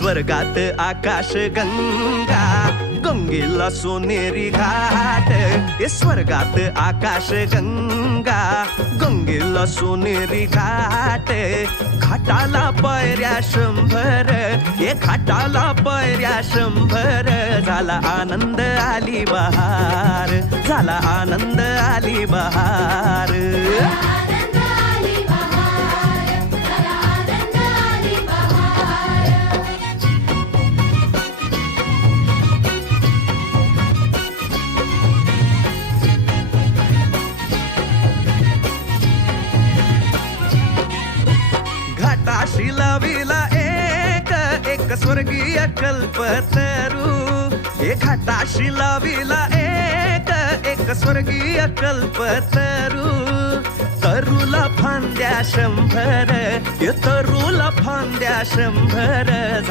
स्वर्गात आकाश गंगा, गंगेला सोनेरी घाट. स्वर्गात आकाश गंगा, गंगेला सोनेरी घाट. घाटाला पायऱ्या 100, घाटाला पायऱ्या 100. झाला आनंद आली बहार, झाला आनंद आली बहार. घाटाशी लाविला एक स्वर्गीय कल्पतरू. घाटाशी लाविला एक स्वर्गीय कल्पतरू. तरूला फांद्या 100, तरूला फांद्या 100.